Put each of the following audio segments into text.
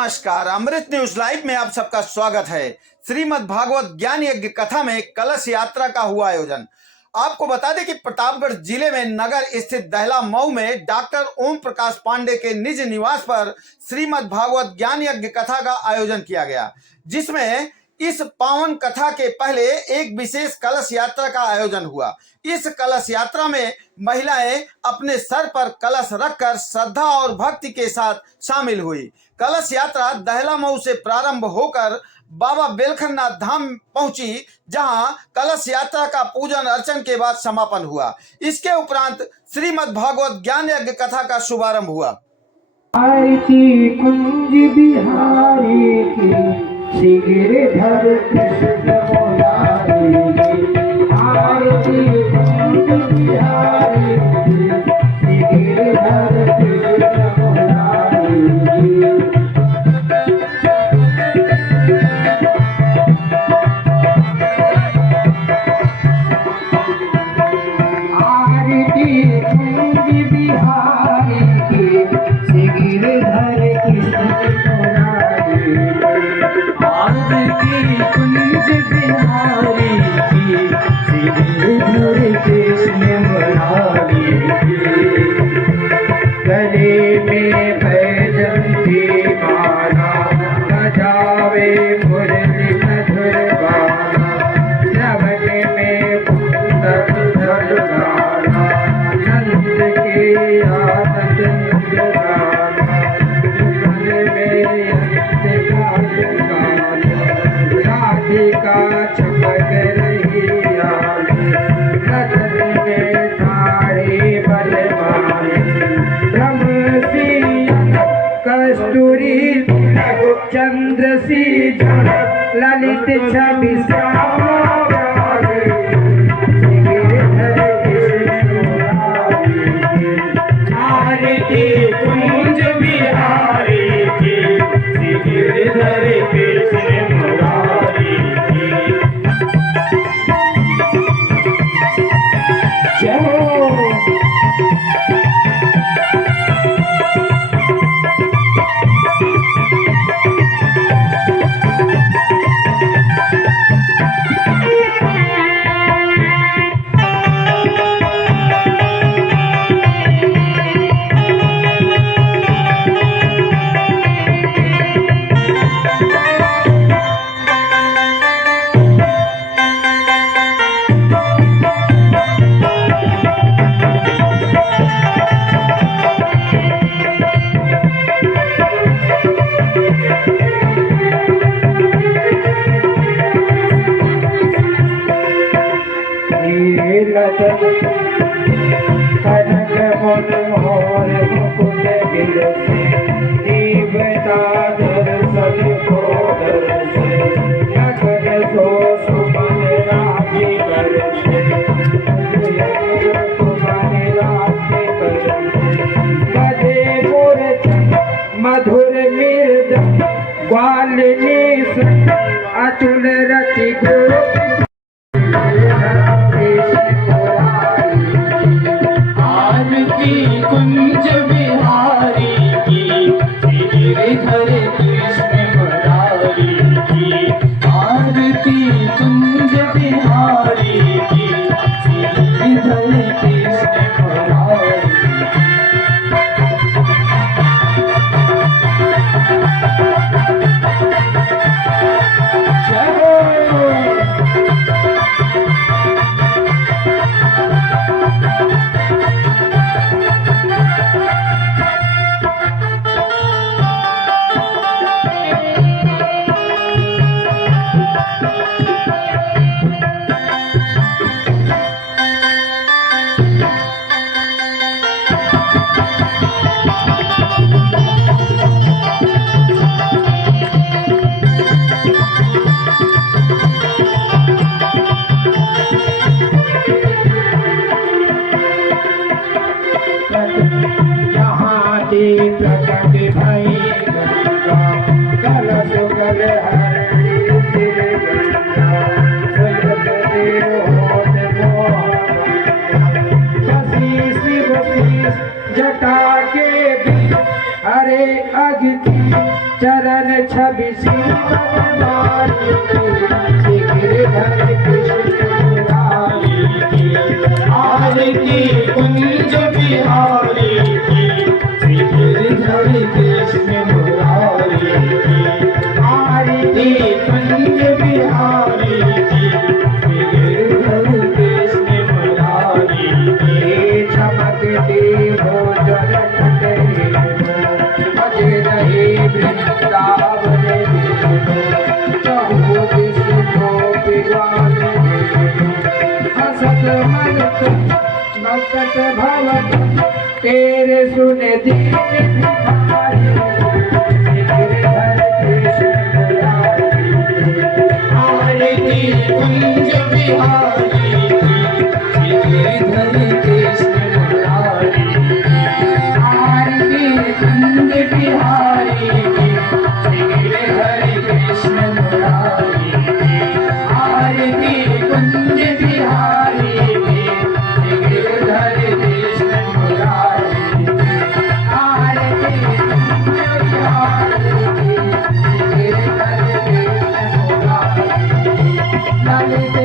नमस्कार। अमृत news live में आप सबका स्वागत है। श्रीमद् भागवत ज्ञान यज्ञ कथा में कलश यात्रा का हुआ आयोजन। आपको बता दें कि प्रतापगढ़ जिले में नगर स्थित दहला मऊ में डॉक्टर ओम प्रकाश पांडे के निज निवास पर श्रीमद् भागवत ज्ञान यज्ञ कथा का आयोजन किया गया, जिसमें इस पावन कथा के पहले एक विशेष कलश यात्रा का आयोजन हुआ। इस कलश यात्रा में महिलाएं अपने सर पर कलश रखकर श्रद्धा और भक्ति के साथ शामिल हुई। कलश यात्रा दहला मऊ से प्रारंभ होकर बाबा बेलखरनाथ धाम पहुंची, जहां कलश यात्रा का पूजन अर्चन के बाद समापन हुआ। इसके उपरांत श्रीमद् भागवत ज्ञान यज्ञ कथा का शुभारंभ हुआ। आरती कुंज बिहारी की गिरधर कृष्ण मुरारी की, आरती कुंज बिहारी की गिरधर कृष्ण मुरारी की। आरती कुंज बिहारी की गिरधर कृष्ण मुरारी की, आरती कुंज बिहारी की गिरधर कृष्ण मुरारी की। गले में बैजंती माला बजावे मुरली मधुर गाना, श्रवण में कुंदन धर गाना, नंद के आनंद गाना, मन में राधिका चमक रही आली, रतन में सारे बलवान, ब्रह्म सी कस्तूरी चंद्र सी ललित छवि आरती कुंज बिहारी की गिरधर कृष्ण मुरारी की। जय हो। कनक मनोहर मुकुट बिरसे, दीवता दर्शन को दर्शे, नगन सो सुमन राशि बरसे, सुमन राशि बरसे। बजे मूर्त मधुर मृद ग्वालिनी अतुल रति गोपी, आरती कुंज बिहारी की गिरधर कृष्ण मुरारी की, आरती कुंज बिहारी की गिरधर कृष्ण मुरारी की। आरती कुंज बिहारी की श्री गिरधर कृष्ण मुरारी की आरती कुंज बिहारी की श्री गिरधर कृष्ण मुरारी की चमक देवो जगत देवो बजे रहे वृंदावन देवो चहु दिश गोपी गान देवो हसत मनत भक्त भवत तेरे सुन दीन भिखारी गिरधर कृष्ण मुरारी आरती कुंज बिहारी की गिरधर कृष्ण मुरारी आरती कुंज बिहारी की गिरधर कृष्ण मुरारी आरती कुंज बिहारी की गिरधर कृष्ण मुरारी आरती कुंज बिहारी की गिरधर कृष्ण मुरारी ललित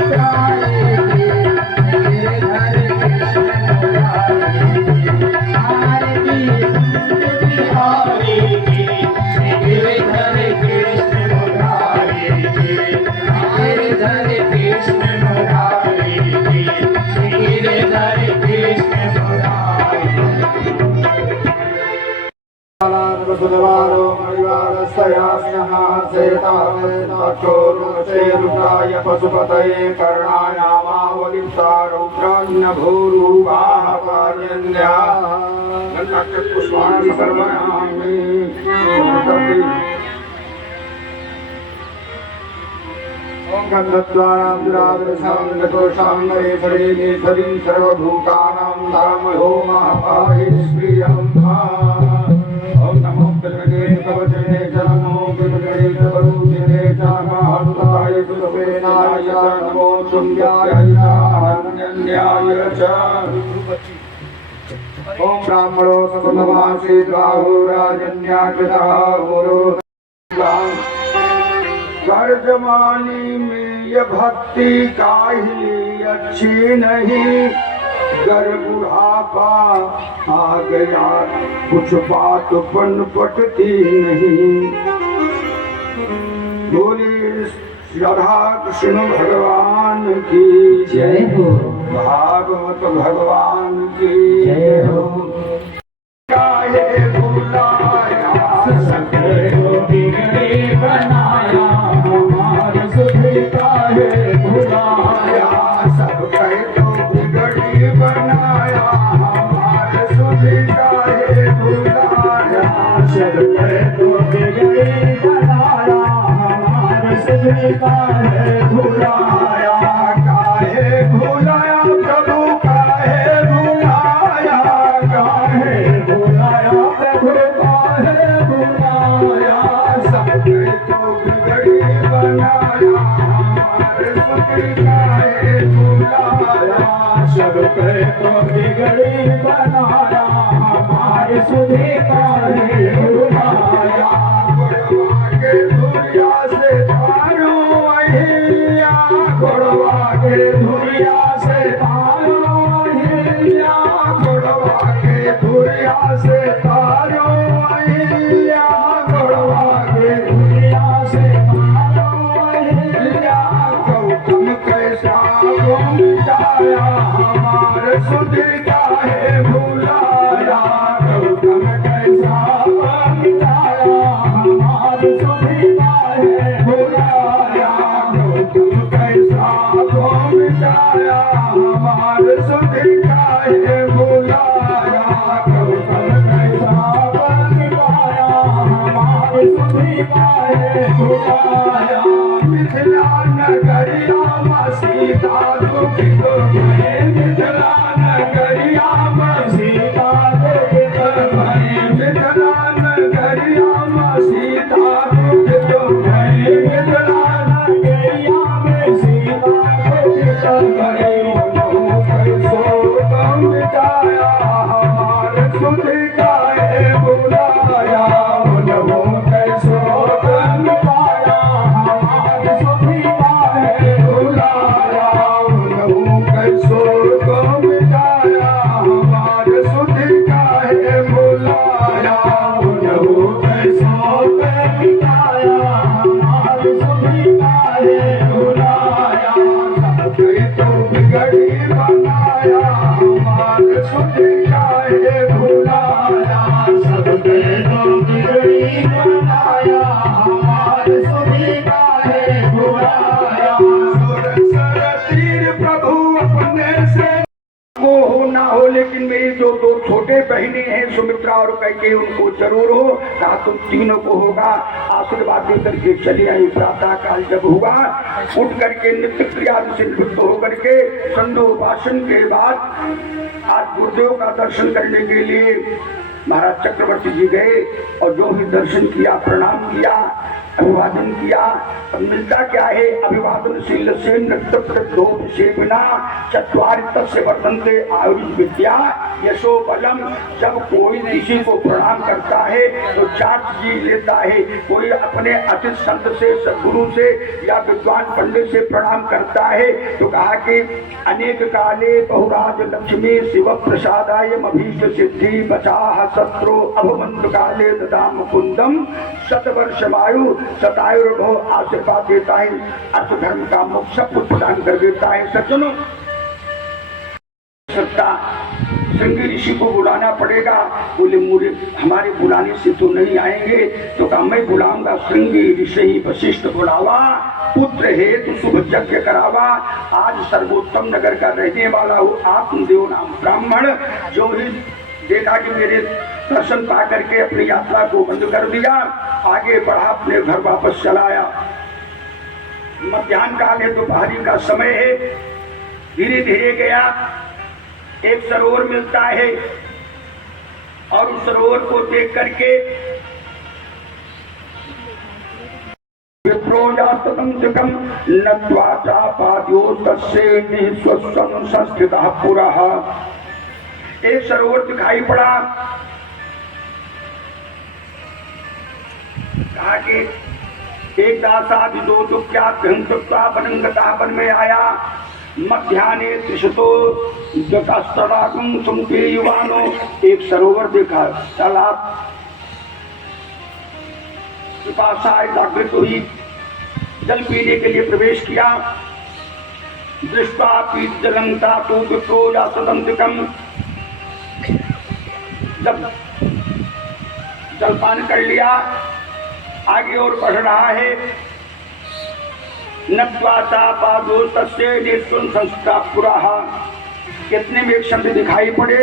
प्यारे की गिरधर कृष्ण मुरारी आरती कुंज बिहारी की गिरधर कृष्ण मुरारी गिरधर कृष्ण मुरारी गिरधर कृष्ण मुरारी सुधवारो मणिवारस्यास्यः सेताचोरुषेरुद्राय पशुपतये कर्णायामावलिप्ता रौद्रान्यभूरूपाः पार्यन्याः पुष्पाणि सर्वयामि ॐ गन्धद्वारां दुरादृशां गतोषां नरेशरीं सर्वभूतानां धामयो महापाहि श्रियं ॐ नमो पितृगे कवचने च नमो पितृगे च वरुदिने च महात्ताय सुरवेनाय नमो तुङ्गाय च अनन्याय च ॐ ब्राह्मणो सततमासी द्वाहुराजन्याकृतः गुरु घर जमानी में ये भक्ति काहि अच्छी नहीं घर बुढ़ापा आ गया कुछ बात बन पटती नहीं बोली राधा कृष्ण भगवान की जय हो भागवत भगवान की जय हो काहे बुलाया सकल को बिगड़े बनाया हमार सुधि काहे भुलाया सब कहे तो बिगड़ी बनाया हमारे सुधी काहे भुलाया सकल को बिगड़े बनाया हमार सुधि काहे भुलाया काहे भुलाया प्रभु काहे भुलाया काहे भुलाया प्रभु काहे भुलाया सब कहे तो बिगड़ी बनाया हमारे सुधी काहे भुलाया सब पे तो बिगड़ी बनाया हमारे सुधे काहे भुलाया घोड़वा के धुरिया से तारो अहिया घोड़वा के धुरिया से तारो हिया घोड़वा के धुरिया से तारो अहिया घोड़वा के धुरिया से तारो हिया गौतम कैसा गुम जाया हमारे सुधी काहे भुलाया गौतम कैसा बन जाया हमारे सुधे काहे भुलाया गौतम कैसा गुम जाया हमारे सुधी काहे भुलाया गौतम कैसा बन जाया हमारे सुधे काहे भुलाया मिथिला नगरिया में सीता दुखित भये मिथिला नगरिया में सीता दुखित भये मिथिला नगरिया में सीता दुखित भये मिथिला नगरिया में सीता दुखित भये कैसो गम मिटाया हमारे सुधी काहे बुलाया कैसो सुमित्रा और कैकेयी उनको जरूर हो। कहा तुम तीनों को होगा। आशीर्वाद दे करके चले आई। प्रातः काल जब हुआ, उठ करके नित्य क्रिया से निवृत्त होकर के संध्योपासन के बाद आज गुरुदेव का दर्शन करने के लिए महाराज चक्रवर्ती जी गए और जो ही दर्शन किया, प्रणाम किया, अभिवादन किया। अब मिलता क्या है? अभिवादनशील से नृत्योपसेवना चत्वारि तस्य वर्तन्ते आयुर्वेद विद्या यशो बलम। जब कोई किसी को प्रणाम करता है तो 4 चीज लेता है। कोई अपने अतिथ संत से, सदगुरु से या विद्वान पंडित से प्रणाम करता है तो कहा कि अनेक काले बहुराज लक्ष्मी शिव प्रसादाय अभीष्ट सिद्धि बचाह शत्रु अभवंत काले ददा मुकुंदम शतवर्षमायु शतायुर्भव आशीर्वाद देता है। अर्थ धर्म का मोक्ष प्रदान कर देता है। सज्जनों, सत्ता श्रृंगी ऋषि को बुलाना पड़ेगा। बोले मुझे हमारे बुलाने से तो नहीं आएंगे। तो कहा मैं बुलाऊंगा। श्रृंगी ऋषि वशिष्ठ बुलावा, पुत्र है तो शुभ यज्ञ करावा। आज सर्वोत्तम नगर का रहने वाला हो आत्मदेव नाम ब्राह्मण। जो ही देखा कि मेरे दर्शन पा करके अपनी यात्रा को बंद कर दिया, आगे बढ़ा, अपने घर वापस चलाया। मध्याह्न काल है, दोपहरी का समय है। धीरे धीरे गया, एक सरोवर मिलता है और उस सरोवर को देख करके विप्रोजास्ततंत्रकम नत्वा चापाद्यो तस्ये निःश्वसन संस्थितः पुरः। एक सरोवर दिखाई पड़ा। कहा कि एक दासा दो दुख्यात घंटा बनंगता वन में आया। मध्याह्ने त्रिशतो जटास्तरागम सुमते युवानो। एक सरोवर देखा, तालाब, पिपासा जागृत हुई, जल पीने के लिए प्रवेश किया। दृष्टा पीत जलंता तो विप्रो या सदंतिकम। जब जलपान कर लिया, आगे और बढ़ रहा है। नत्वासा पादो तस्य निष्कुन संस्था पुराहा। कितने में एक शब्द दिखाई पड़े,